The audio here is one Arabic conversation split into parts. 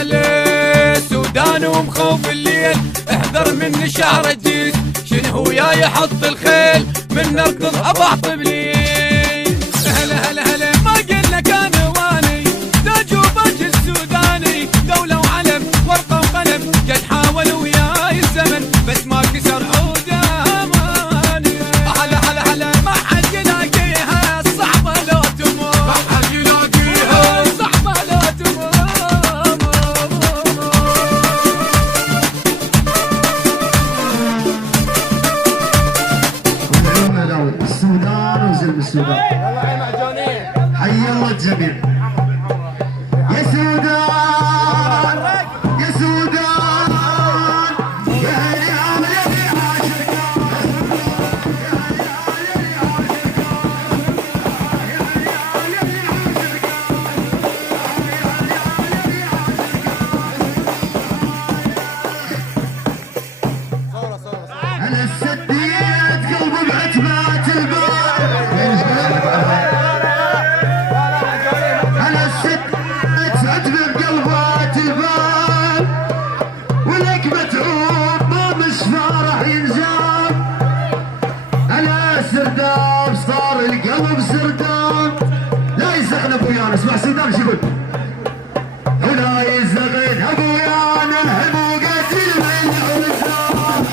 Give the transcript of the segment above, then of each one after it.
أهل السودان ومخوف الليل، احذر من شعر الجيس شنو ويا يحط الخيل من نركض أبعط بليل. هلا هلا هلا ما قلنا كان واني تجوبة السوداني دولة وعلم ورقة وقلم، قد حاول وياي الزمن بس ما كسر عود أماني. هلا هلا هلا ما حد يلاقيها الصعبة لو تمر، ما حد يلاقيها الصعبة لو تمر. السودان وزلم السودان حي الله الجميع. يا سودان يا سودان يا هلي عامل يا عاشق، انا السديت قلبي بعتبات البال، انا السديت عتبة بقلبات البال، ولك متعوب ما مش فرح ينزال. انا سرداب صار القلب سرداب، لا يزغن ابويانا. اسمع سرداب شو يقول؟ ولا يزغن ابويانا الحبو قاتل من العرسان.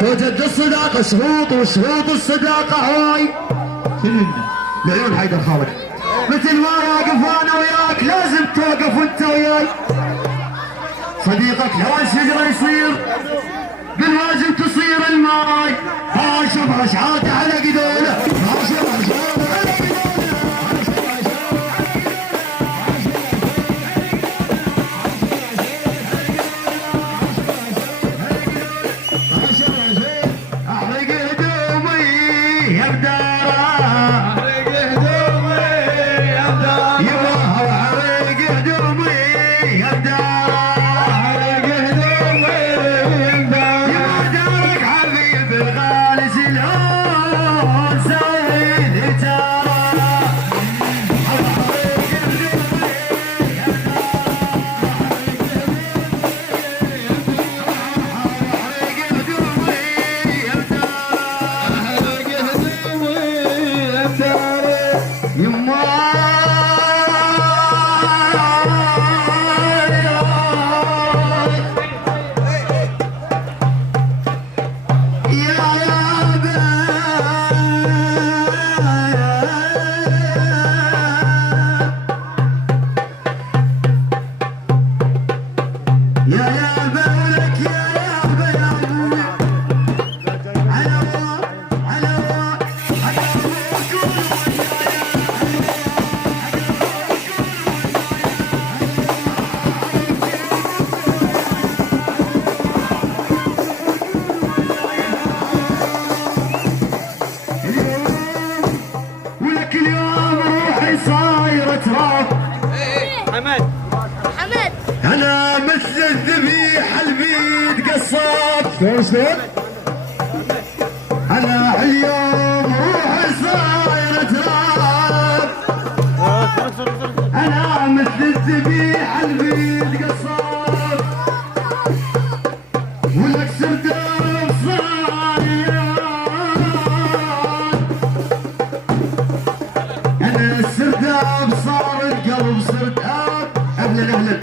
توجد الصداقة شروط، وشروط الصداقة هاي لعيون حيدر خالد. مثل ما واقف انا وياك لازم توقف انت وياي. صديقك لو الشجرة يصير بالواجب تصير الماي. هاشم رشعاته على قدوله، هاشم رشعاته على قدوله. أنا مثل الذبيح البيد قصاب. شلون؟ أنا اليوم روحي صاير تراب. أنا مثل الذبيح البيد قصاب، ولك سرداب صاير. أنا السرداب صار القلب سرداب. أهلا أهلا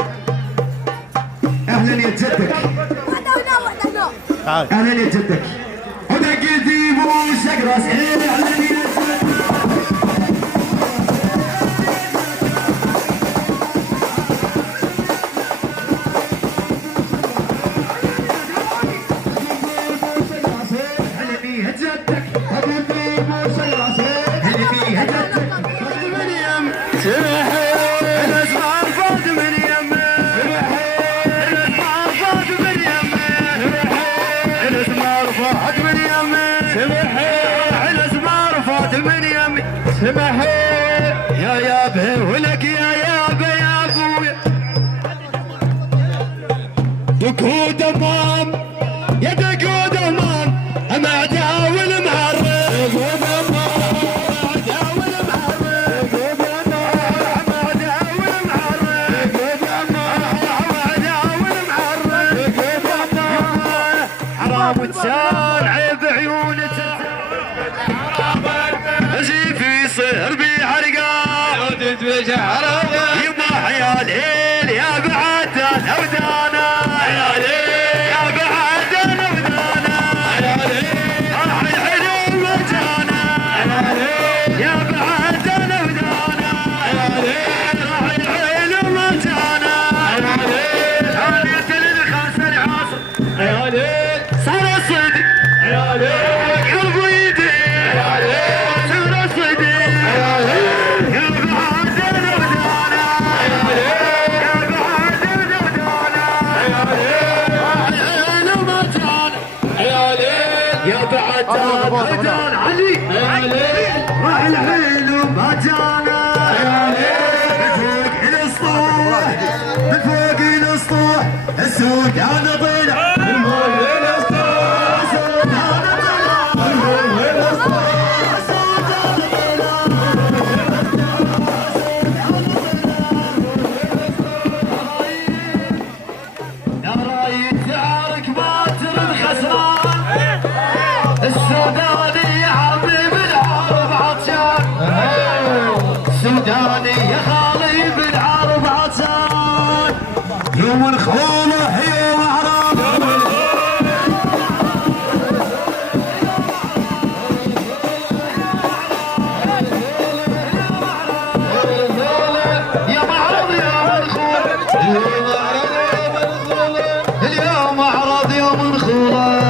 اهلا يا جدك، اهلا يا جدك. ودق ديب وشق راس عين. اهلا يا جدك. هلا بيها جدك، هلا ديب وشق راس عين. هلا بيها جدك من يم سمحي الاسمع فوت من يم. سمحي الاسمار دكود امام يا دكود امام اما داول معرف دكود امام داول معرف دكود امام داول معرف دكود امام داول معرف دكود امام حرام وتسال عيب عيون اجي في صهر بحرقه يما حيا الليل يا بعد الاودانا يا بعد الاودانا راح الحلم مجانا يا بعد الاودانا راح الحلم مجانا ثانية للخمسة العصر صار الصدق قلب ويدي صار الصدق يا بعد الاودانا يا بعد الاودانا يا بعد الهدان علي راح الحلم ما جانا من فوق الاسطوح من فوق الاسطوح السوق انا طلع من فوق الاسطوح السوق انا طلع من فوق الاسطوح السوق انا طلع يا رايد تعارك ما ترد خسران السوداني يا حبيب العرب عطشان السوداني يا خالي بالعرب عطشان يوم الخوله يوم عرب يا معرض يا منخول اليوم عرض يوم منخوله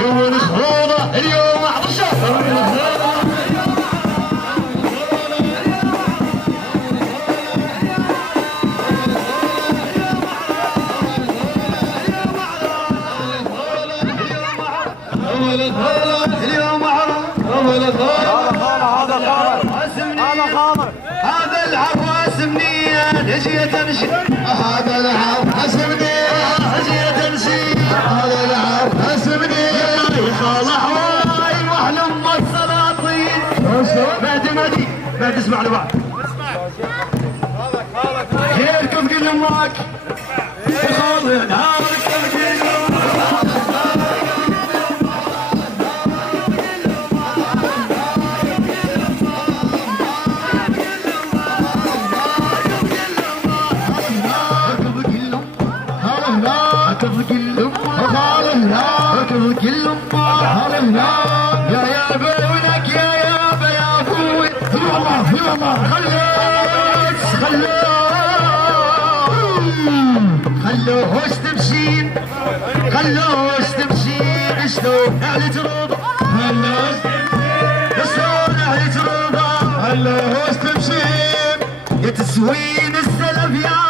يوم الخوضة اليوم عطشان اليوم عرض هذا العراس منين اجي تمشي هذا العراس منين اجي تمشي هذا العراس منين يخال حواي واحلم السلاطين بعد اسمع لبعض كيفكم كل امك يخال نهارك يا بونك يا ابوي خلوهوش تمشين شلون اهلي تروض شلون اهلي تروض خلوهوش تمشين يا تسوين السلف يا